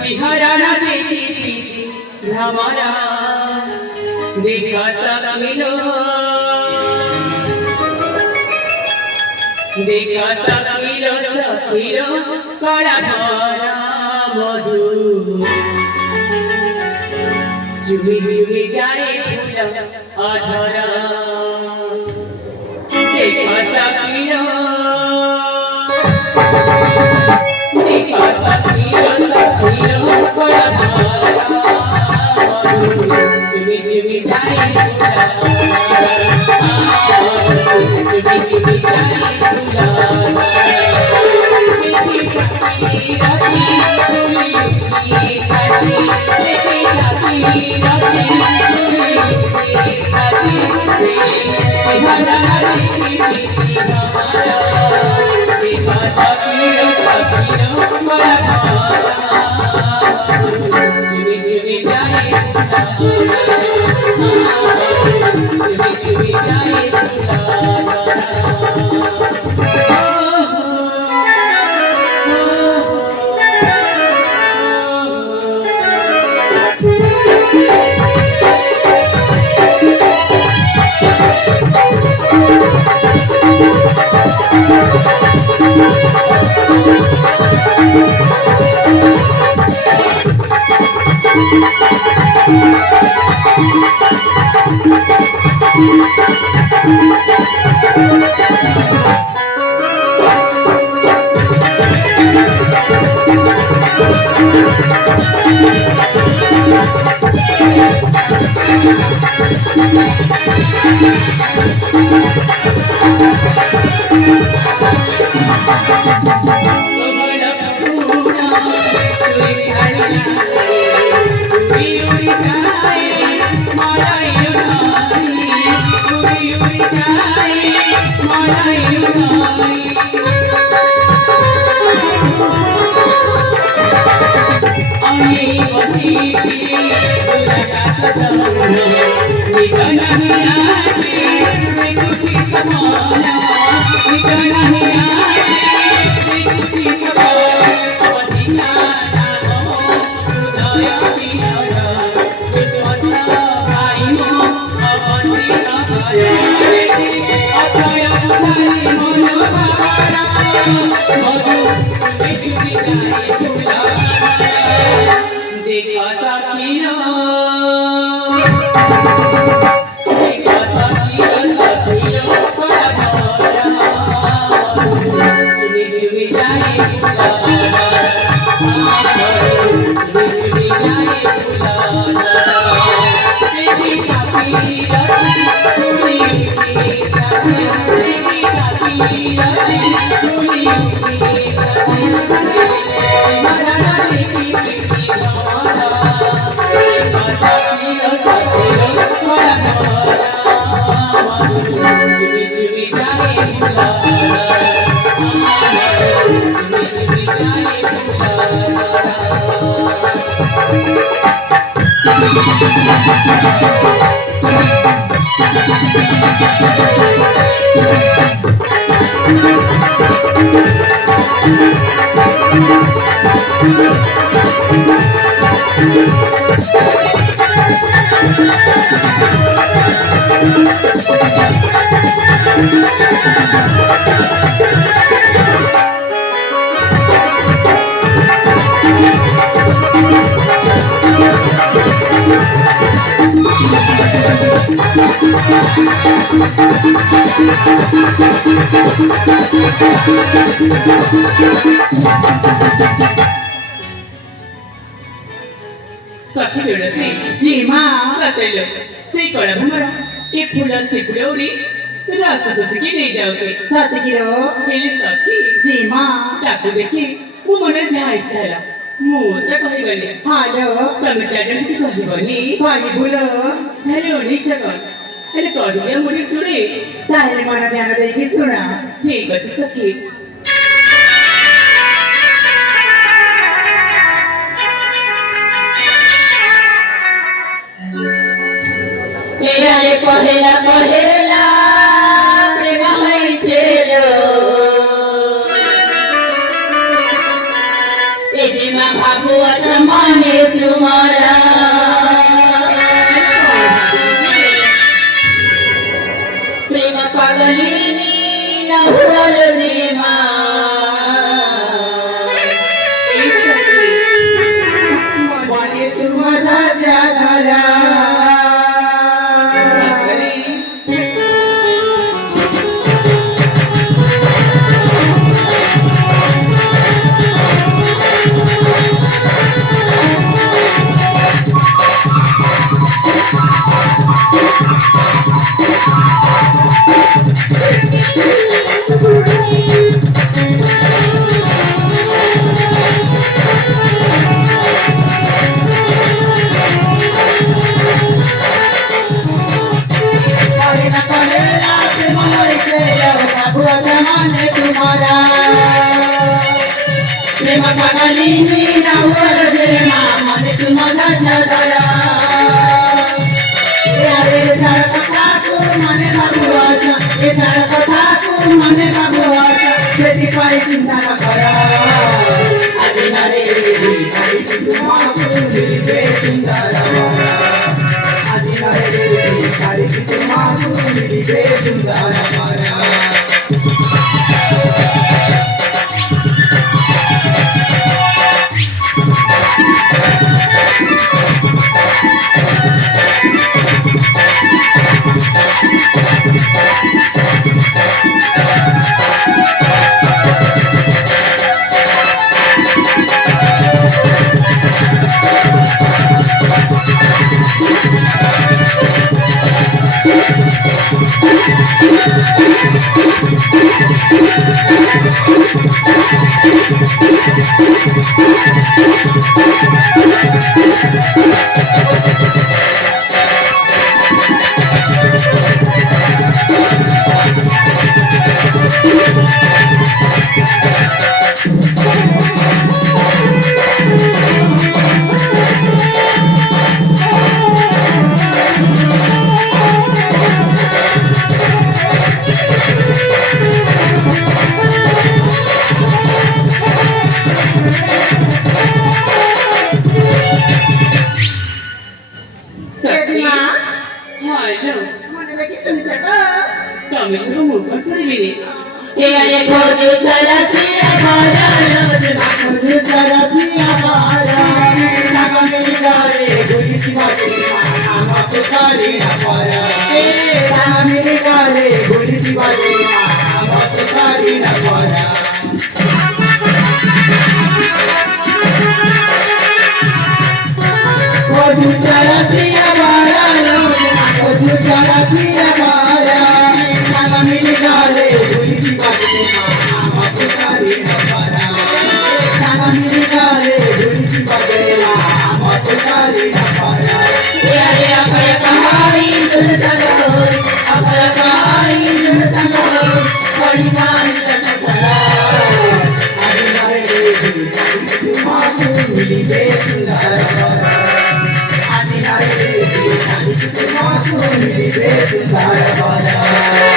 सिहराना देखी भ्रमरा देखा सकिलो सखिरो कला भरा मधु चुमी चुमी जाए फूल अधरा देखा सकिलो कला भरा चुमी चुमी जाए चुमी चुमी जाए सखी वेळेचे जी मा सतैल से कळभमर के फूला से फुलौरी रास्ता ससकी नहीं जाऊचे सात किलो हेली सखी जी मा ताकू देखी मु मन जायचं ହେଲା ମୁଁ ତ କହିଗଲି ହାଲୋ ତମେ ଚାରିଜଣ କିଛି କହିବନି ପାଣି ବୁଲ ତାହେଲେ ଅନେଇଛ କଣ ହେଲେ କହିଲେ ମୁଢ଼ି ଶୁଣେ ତାହେଲେ ମନ ଧ୍ୟାନ ଦେଇକି ଶୁଣ ଠିକ ଅଛି ସଖୀ Ella pahela, prema mai chelo. Edi ma bhabu atmane tumhara. Prema pagalini na huwal dima. वाणी तुम्हाला जाणारा प्रेमा पागालीनी नावर प्रेमा मने तुम्हाला जाणारा यारे सारा कथाकू मने बाबुआचा हे सारा कथाकू मने बाबुआचा शेती पाई चिंता न करा आधी नारे पाई तुम्हाकू मिलके सुंदर आधी नारे पाई तुम्हाकू मिलके सुंदर सखी हालो તમે તો મૂર્ખ સુરવીને Ella khoju charasiya mara roz खोजू चरसिया मारा सागा मिलगारे गुली शिवाजी नाम पुकारी न पारा सागा मिलगारे गुली शिवाजी नाम पुकारी न पारा खोजू चरसिया मारा खोजू चरसिया मारा सागा मिलगारे गुली शिवाजी नाम पुकारी न पारा सागा मिलगारे गुली शिवाजी नाम पुकारी न पारा Yare apaya kahai jul sangoy apaya kahai jul sangoy Kali man takatala आदि नारे तुम्हाकू मिलके सुंदर आदि नारे तुम्हाकू मिलके सुंदर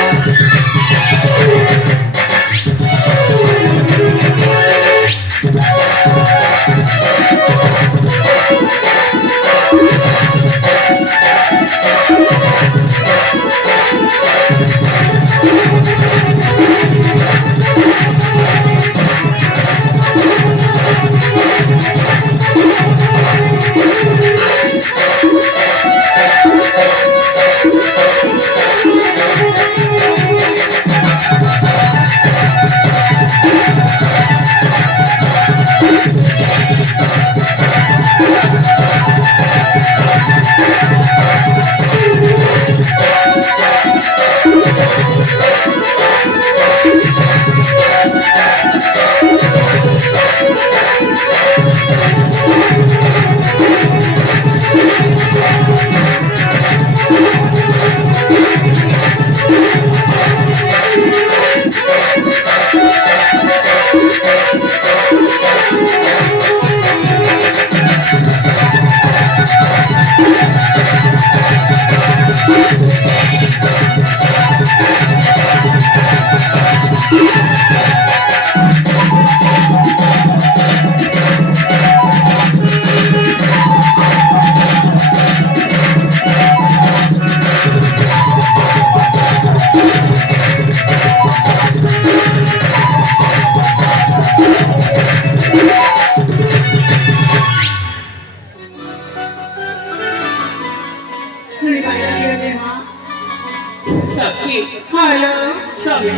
सखी हॅलो તમે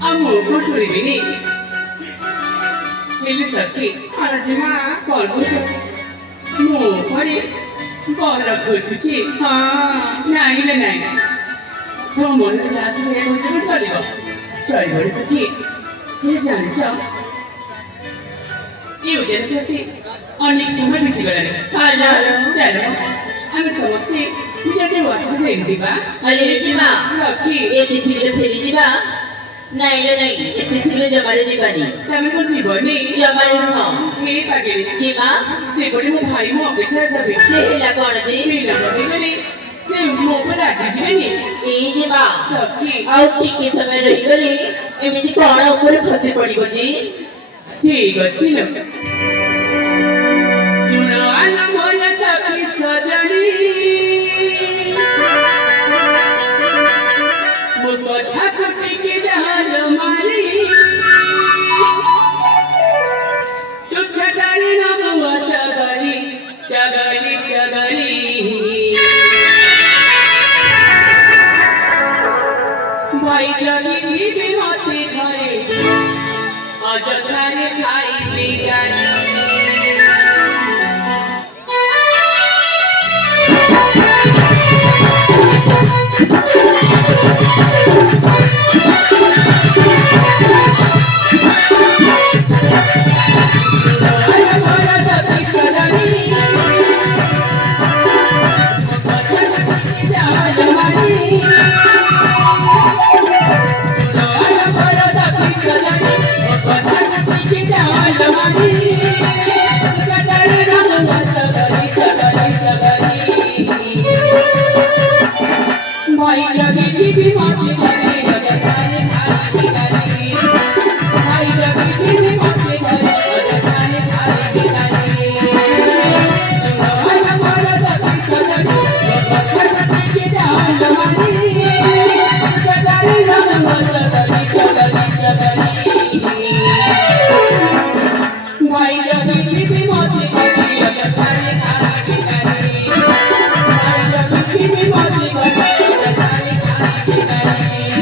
આ મોકો સુરીની એટલે સખી હરજીમાં કોણ પૂછો મો પડી કોણ પૂછું છે હા નહીં ને નહીં તો મને જાસુ એ બધું ચડીବ ચડીବ સખી એ જાણଛ એ ઉદ્યાન પછી અનેક સમય વીતી ગયેલો હાલો ચાલો અમે ସମସ୍ତେ ନିଜେ ବସି ଫେରି ଯିବା અલે જીમા સખી એથી શીઘ્ર ફેરી જીવા ନାଇଁ ରେ ନାଇଁ ଏତେ ଶୀଘ୍ର ଜମାରେ ଯିବାନି ତମେ କଣ ଯିବନି ଜମାରେ ନୁହଁ ଏ ପାଗେରେ ଜିମା ସେପଟେ ମୋ ଭାଇ ମୋ ଅପେକ୍ଷା କରିବେ ସେ ହେଲା କଣ ଯେ ଗଲେ ସେ ମୋ ଉପରେ ରାଗି ଯିବେନି ଏଇ ଜିମା ସଖୀ ଆଉ ଟିକେ ସମୟ ରହିଗଲେ ଏମିତି କଣ ଉପରେ ଖସି ପଡିବ ଯେ ଠିକ ଅଛି ଲୋ ଶୁଣ ଆଲ ମୋର ସଖୀ ସଜଣି ମୋ କଥାକୁ ଟିକେ ଜାଲ ମାରି ତୁଚ୍ଛ ଜାଣି ନ ବୁଆ ଚଗଲି ଚଗଲି ଚଗଲି ভাই যদি দিদি মতে ঘরে অযথারে খাইলে গালি भाई जगी बीबी माते घरे अजतारे खाई गाली भाई जगी बीबी माते घरे अजतारे खाई गाली सुनो वाला मारा सखी सजनी बकथन के जान मानी सदारे रंग सगली सगली सगली भाई जगी बीबी माते घरे अजतारे खाई गाली भाई जगी बीबी माते घरे अजतारे खाई गाली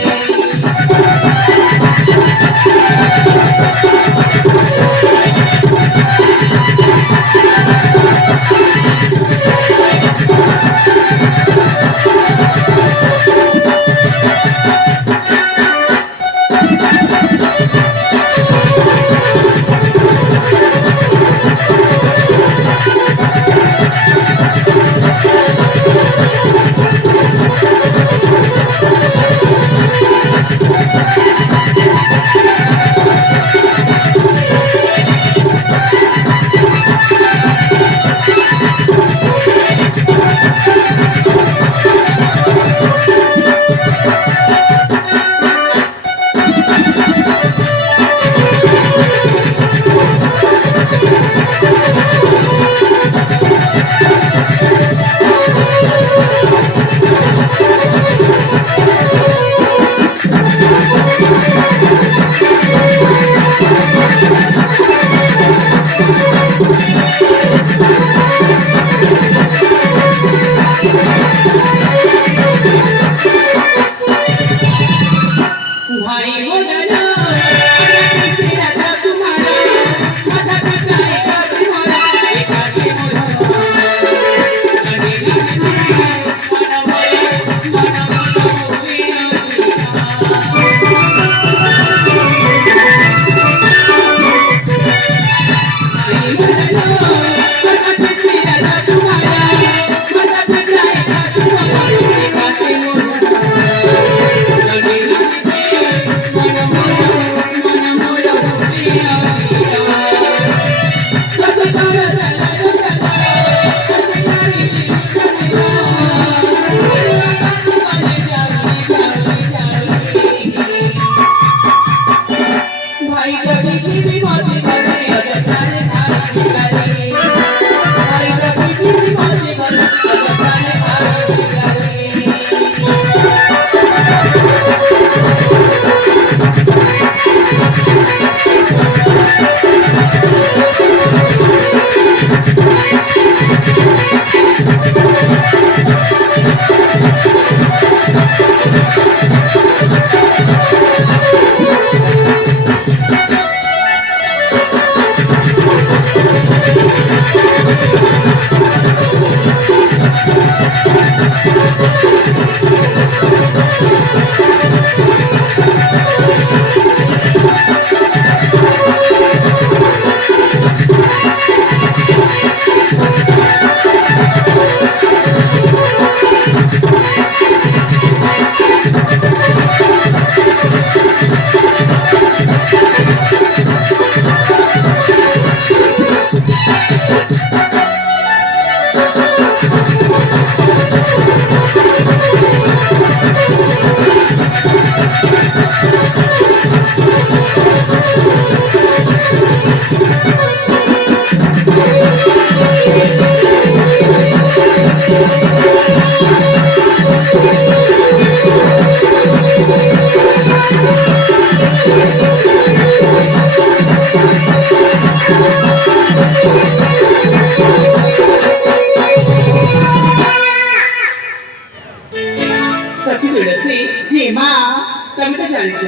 સખી તુલસી જી માં તમે તો ଜାଣିଛ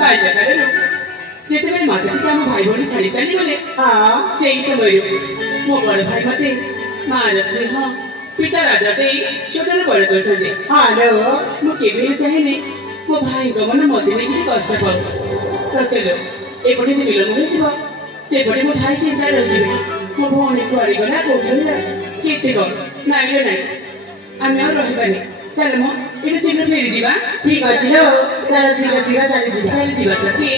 କାଳିଆ କାଳିଆରୁ ଯେତେବେଳେ ମାତା ପିତା ଆମ ଭାଇ ଭଉଣୀ ଛାଡ଼ି ଚାଲିଗଲେ હા ସେଇ ସମୟରୁ ମୋ ବଡ଼ ଭାଇ ମତେ ମାର ସ୍ନେହ ପିତା ରାଜା ଦେଇ ଛୋଟରୁ ବଡ଼ କରିଛନ୍ତି। હાલો ମୁଁ କେବେ ବି ଚାହେଁନି ମୋ ଭାଇଙ୍କ ମନ ମତେ ନେଇ କିଛି କଷ୍ଟ ପାଉ। ସତେଲୋ ଏପଟେ ଯଦି ବିଳମ୍ବ ହୋଇଯିବ ସେପଟେ ମୋ ଭାଇ ଚିନ୍ତା ରହିଯିବେ। ମୋ ଭଉଣୀ କୁଆଡ଼େ ଗଲା କୋଉଠି ରହିଲା କେତେ କ'ଣ ନାଇଁ ରେ ନାଇଁ ଆମେ ଆଉ ରହିବାନି। ଚାଲ ମ ଏଠୁ ଶୀଘ୍ର ଫେରିଯିବା। ଠିକ ଅଛି ଲୋ ଚାଲ ଶୀଘ୍ର ଶୀଘ୍ର ଚାଲିଯିବା ଫେରିଯିବା ସଖୀ।